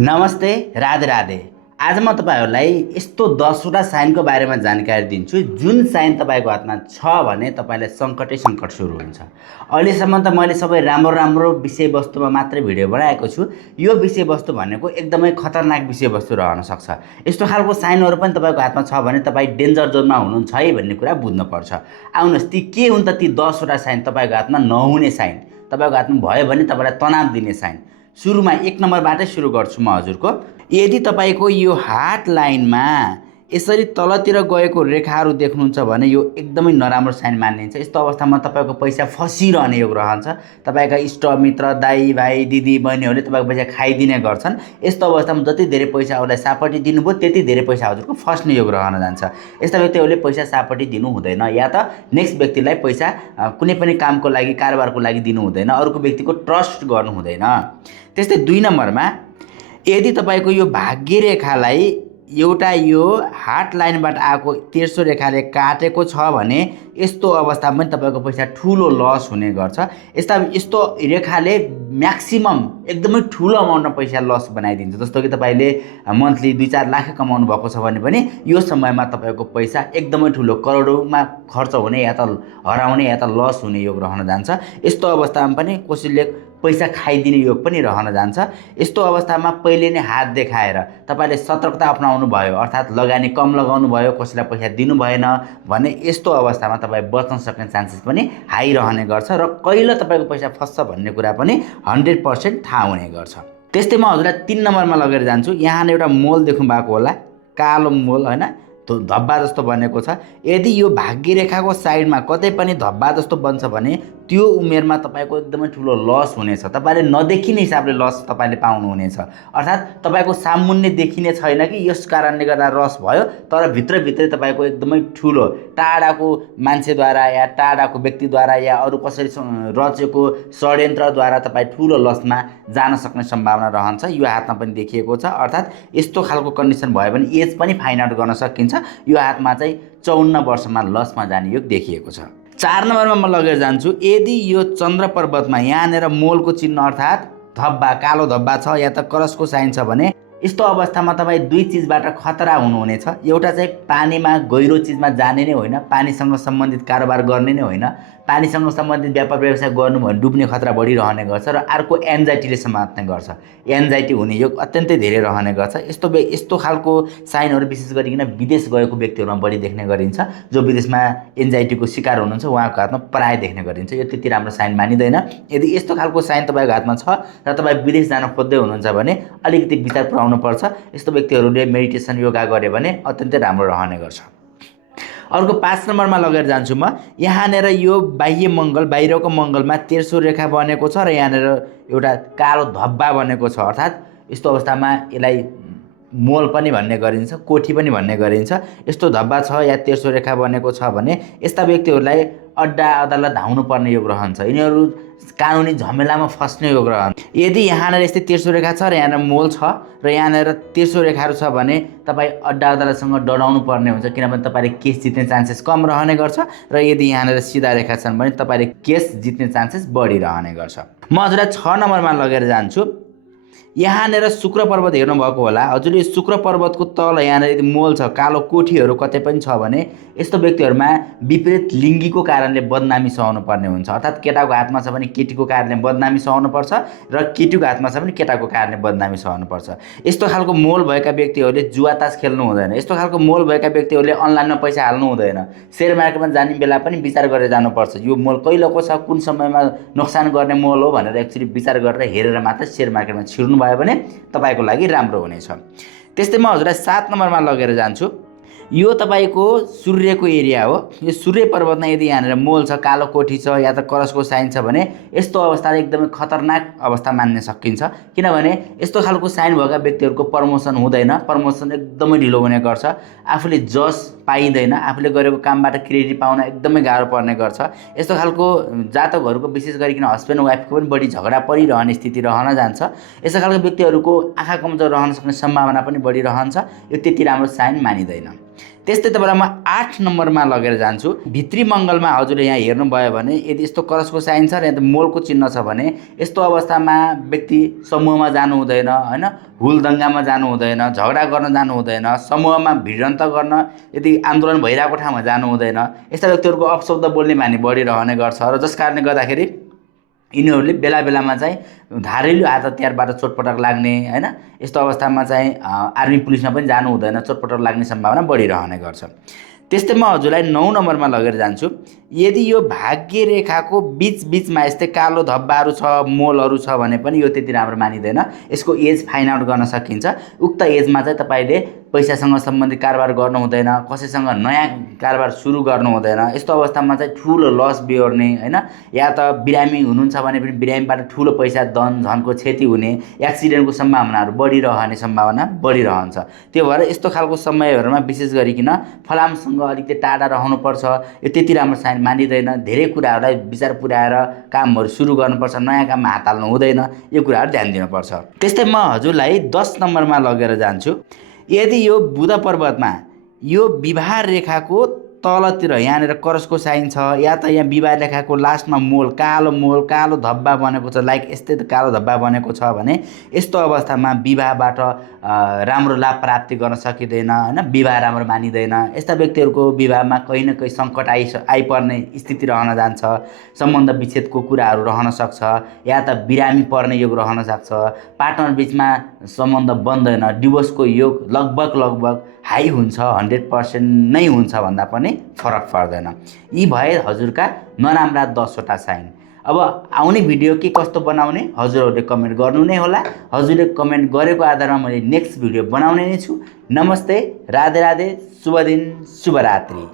नमस्ते, राधे राधे। आज म तपाईँहरूलाई यस्तो 10वटा साइनको बारेमा जानकारी दिन्छु जुन साइन तपाईँको हातमा छ भने तपाईँलाई सङ्कटै सङ्कट सुरु हुन्छ। अहिलेसम्म त मैले सबै राम्रो राम्रो विषयवस्तुमा मात्रै भिडियो बनाएको छु। यो विषयवस्तु भनेको एकदमै खतरनाक विषयवस्तु रहन सक्छ। यस्तो खालको साइनहरू पनि तपाईँको हातमा छ भने तपाईँ डेन्जर जोनमा हुनुहुन्छ है भन्ने कुरा बुझ्नुपर्छ। आउनुहोस्, ती के हुन् त ती 10वटा साइन तपाईँको हातमा नहुने साइन, तपाईँको हातमा भयो भने तपाईँलाई तनाव दिने साइन। सुरुमा 1 नम्बरबाटै सुरु गर्छु म हजुरको। यदि तपाईँको यो हार्ट लाइनमा यसरी तलतिर गएको रेखाहरू देख्नुहुन्छ भने यो एकदमै नराम्रो साइन मानिन्छ। यस्तो अवस्थामा तपाईँको पैसा फसिरहने योग रहन्छ। तपाईँका इष्टमित्र, दाइ भाइ, दिदी बहिनीहरूले तपाईँको पैसा खाइदिने गर्छन्। यस्तो अवस्थामा जति धेरै पैसा उसलाई सापट्टि दिनुभयो त्यति धेरै पैसा हजुरको फस्ने योग रहन जान्छ। यस्ता व्यक्तिहरूले पैसा सापट्टि दिनु हुँदैन, या त नेक्स्ट व्यक्तिलाई पैसा कुनै पनि कामको लागि, कारोबारको लागि दिनु हुँदैन, अर्को व्यक्तिको ट्रस्ट गर्नु हुँदैन। त्यस्तै 2 नम्बरमा यदि तपाईँको यो भाग्य रेखालाई एउटा यो हार्ट लाइनबाट आएको तेर्सो रेखाले काटेको छ भने यस्तो अवस्थामा पनि तपाईँको पैसा ठुलो लस हुने गर्छ। यस्तो रेखाले म्याक्सिमम एकदमै ठुलो अमाउन्टमा पैसा लस बनाइदिन्छ। जस्तो कि तपाईँले मन्थली 2-4 लाख कमाउनु भएको छ भने पनि यो समयमा तपाईँको पैसा एकदमै ठुलो करोडौँमा खर्च हुने या त हराउने या त लस हुने योग रहन जान्छ। यस्तो अवस्थामा पनि कसैले पैसा खाइदिने योग पनि रहन जान्छ। यस्तो अवस्थामा पहिले नै हात देखाएर तपाईँले सतर्कता अपनाउनु भयो, अर्थात् लगानी कम लगाउनु भयो, कसैलाई पैसा दिनु भएन भने यस्तो अवस्थामा तपाईँ बच्न सक्ने चान्सेस पनि हाई रहने गर्छ र कहिले तपाईँको पैसा फस्छ भन्ने कुरा पनि 100% थाहा हुने गर्छ। त्यस्तै म हजुरलाई 3 नम्बरमा लगेर जान्छु। यहाँ एउटा मोल देख्नु भएको होला, कालो मोल होइन, धब्बा जस्तो बनेको छ। यदि यो भाग्य रेखाको साइडमा कतै पनि धब्बा जस्तो बन्छ भने त्यो उमेरमा तपाईँको एकदमै ठुलो लस हुनेछ। तपाईँले नदेखिने हिसाबले लस तपाईँले पाउनुहुनेछ। अर्थात् तपाईँको सामुन्ने देखिने छैन कि यस कारणले गर्दा लस भयो, तर भित्रभित्रै तपाईँको एकदमै ठुलो टाढाको मान्छेद्वारा या टाढाको व्यक्तिद्वारा या अरू कसरी रचेको षड्यन्त्रद्वारा तपाईँ ठुलो लसमा जान सक्ने सम्भावना रहन्छ। यो हातमा पनि देखिएको छ। अर्थात् यस्तो खालको कन्डिसन भयो भने एज पनि फाइन्ड आउट गर्न सकिन्छ। यो हातमा चाहिँ 54 वर्षमा लसमा जाने योग देखिएको छ। 4 नम्बरमा म लगेर जान्छु। यदि यो चन्द्र पर्वतमा यहाँनिर मोलको चिन्ह अर्थात् धब्बा, कालो धब्बा छ या त क्रसको साइन छ भने यस्तो अवस्थामा तपाईँ 2 चिजबाट खतरा हुनुहुनेछ। एउटा चाहिँ पानीमा गहिरो चिजमा जाने नै होइन, पानीसँग सम्बन्धित कारोबार गर्ने नै होइन, पानीसँग सम्बन्धित व्यापार व्यवसाय गर्नु भने डुब्ने खतरा बढिरहने गर्छ। र अर्को एन्जाइटीले समात्ने गर्छ, एन्जाइटी हुने योग अत्यन्तै धेरै रहने गर्छ। यस्तो खालको साइनहरू विशेष गरिकन विदेश गएको व्यक्तिहरूमा बढी देख्ने गरिन्छ। जो विदेशमा एन्जाइटीको शिकार हुनुहुन्छ उहाँको हातमा प्राय देख्ने गरिन्छ। यो त्यति राम्रो साइन मानिँदैन। यदि यस्तो खालको साइन तपाईँको हातमा छ र तपाईँ विदेश जान खोज्दै हुनुहुन्छ भने अलिकति विचार पुर्याउनु पर्छ। यस्तो व्यक्तिहरूले मेडिटेसन, योगा गर्यो भने अत्यन्तै राम्रो रहने गर्छ। अर्को 5 नम्बरमा लगेर जान्छु म। यहाँनिर यो बाह्य मङ्गल, बाहिरको मङ्गलमा तेर्सो रेखा बनेको छ र यहाँनिर एउटा कालो धब्बा बनेको छ। अर्थात् यस्तो अवस्थामा यसलाई मोल पनि भन्ने गरिन्छ, कोठी पनि भन्ने गरिन्छ। यस्तो धब्बा छ या तेर्सो रेखा बनेको छ भने यस्ता व्यक्तिहरूलाई अड्डा अदालत धाउनु पर्ने योग रहन्छ। यिनीहरू कानुनी झमेलामा फस्ने योग रहन्छ। यदि यहाँनिर यस्तै तेर्सो रेखा छ र यहाँनिर मोल छ र यहाँनिर तेर्सो रेखाहरू छ भने तपाईँ अड्डा अदालतसँग डराउनु पर्ने हुन्छ, किनभने तपाईँले केस जित्ने चान्सेस कम रहने गर्छ। र यदि यहाँनिर सिधा रेखा छन् भने तपाईँले केस जित्ने चान्सेस बढिरहने गर्छ। म हजुरलाई 6 नम्बरमा लगेर जान्छु। यहाँनिर शुक्र पर्वत हेर्नुभएको होला हजुरले। शुक्र पर्वतको तल यहाँनिर यदि मोल छ, कालो कोठीहरू कतै पनि छ भने यस्तो व्यक्तिहरूमा विपरीत लिङ्गीको कारणले बदनामी सहनु पर्ने हुन्छ। अर्थात् केटाको हातमा छ भने केटीको कारणले बदनामी सहनुपर्छ र केटीको हातमा छ भने केटाको कारणले बदनामी सहनुपर्छ। यस्तो खालको मोल भएका व्यक्तिहरूले जुवातास खेल्नु हुँदैन। यस्तो खालको मोल भएका व्यक्तिहरूले अनलाइनमा पैसा हाल्नु हुँदैन। सेयर मार्केटमा जाने बेला पनि विचार गरेर जानुपर्छ। यो मोल कहिलेको छ, कुन समयमा नोक्सान गर्ने मोल हो भनेर एक्चुअली विचार गरेर हेरेर मात्र सेयर मार्केटमा छिर्नु भयो भने तपाईँको लागि राम्रो हुनेछ। त्यस्तै म हजुरलाई 7 नम्बरमा लगेर जान्छु। यो तपाईँको सूर्यको एरिया हो। यो सूर्य पर्वतमा यदि यहाँनिर मोल छ, कालो कोठी छ या त क्रसको साइन छ भने यस्तो अवस्था एकदमै खतरनाक अवस्था मान्न सकिन्छ। किनभने यस्तो खालको साइन भएका व्यक्तिहरूको प्रमोसन हुँदैन, प्रमोसन एकदमै ढिलो हुने गर्छ। आफूले जस पाइँदैन, आफूले गरेको कामबाट क्रेडिट पाउन एकदमै गाह्रो पर्ने गर्छ। यस्तो खालको जातकहरूको विशेष गरिकन हस्बेन्ड वाइफको पनि बढी झगडा परिरहने स्थिति रहन जान्छ। यस्तो खालको व्यक्तिहरूको आँखा कमजोर रहन सक्ने सम्भावना पनि बढिरहन्छ। यो त्यति राम्रो साइन मानिँदैन। त्यस्तै तपाईँलाई म 8 नम्बरमा लगेर जान्छु। भित्री मङ्गलमा हजुरले यहाँ हेर्नुभयो भने यदि यस्तो क्रसको साइन छ र यहाँ मोलको चिन्ह छ भने यस्तो अवस्थामा व्यक्ति समूहमा जानु हुँदैन, होइन, हुलदङ्गामा जानु हुँदैन, झगडा गर्न जानु हुँदैन, समूहमा भिडन्त गर्न यदि आन्दोलन भइरहेको ठाउँमा जानु हुँदैन। यस्ता व्यक्तिहरूको अपशब्द बोल्ने बानी बढिरहने गर्छ र जस कारणले गर्दाखेरि यिनीहरूले बेला बेलामा चाहिँ धारिलो हात हतियारबाट चोटपटक लाग्ने, होइन, यस्तो अवस्थामा चाहिँ आर्मी पुलिसमा पनि जानु हुँदैन, चोटपटक लाग्ने सम्भावना बढिरहने गर्छ। त्यस्तै म हजुरलाई 9 नम्बरमा लगेर जान्छु। यदि यो भाग्य रेखाको बिचमा यस्तै कालो धब्बाहरू छ, मोलहरू छ भने पनि यो त्यति राम्रो मानिँदैन। यसको एज फाइन्ड आउट गर्न सकिन्छ। उक्त एजमा चाहिँ तपाईँले पैसासँग सम्बन्धित कारोबार गर्नु हुँदैन, कसैसँग नयाँ कारोबार सुरु गर्नु हुँदैन। यस्तो अवस्थामा चाहिँ ठुलो लस बिहोर्ने, होइन, या त बिरामी हुनुहुन्छ भने पनि बिरामीबाट ठुलो पैसा धनको क्षति हुने, एक्सिडेन्टको सम्भावनाहरू बढिरहने सम्भावना बढिरहन्छ। त्यो भएर यस्तो खालको समयहरूमा विशेष गरिकन फलामसँग अलिकति टाढा रहनुपर्छ। यो त्यति राम्रो साइन मानिँदैन। धेरै कुराहरूलाई विचार पुर्याएर कामहरू सुरु गर्नुपर्छ, नयाँ काममा हात हाल्नु हुँदैन। यो कुराहरू ध्यान दिनुपर्छ। त्यस्तै म हजुरलाई 10 नम्बरमा लगेर जान्छु। यदि यो बुध पर्वतमा यो विवाह रेखाको तलतिर यहाँनिर क्रसको साइन छ, या त यहाँ विवाह रेखाको लास्टमा मोल कालो धब्बा बनेको छ, लाइक यस्तै कालो धब्बा बनेको छ भने यस्तो अवस्थामा विवाहबाट राम्रो लाभ प्राप्ति गर्न सकिँदैन, होइन, विवाह राम्रो मानिँदैन। यस्ता व्यक्तिहरूको विवाहमा कहीँ न कहीँ सङ्कट आइपर्ने स्थिति रहन जान्छ। सम्बन्ध विच्छेदको कुराहरू रहन सक्छ, या त बिरामी पर्ने योग रहन सक्छ। पार्टनर बिचमा सम्बन्ध बन्दैन, डिभोर्सको योग लगभग हाई हुन्छ, 100% नै हुन्छ भन्दा पनि फरक पर्दैन। यी भए हजुरका नराम्रा 10वटा साइन। अब आउने भिडियो के कस्तो बनाउने हजुरहरूले कमेन्ट गर्नु नै होला। हजुरले कमेन्ट गरेको आधारमा मैले नेक्स्ट भिडियो बनाउने नै छु। नमस्ते, राधे राधे, शुभ दिन, शुभरात्रि।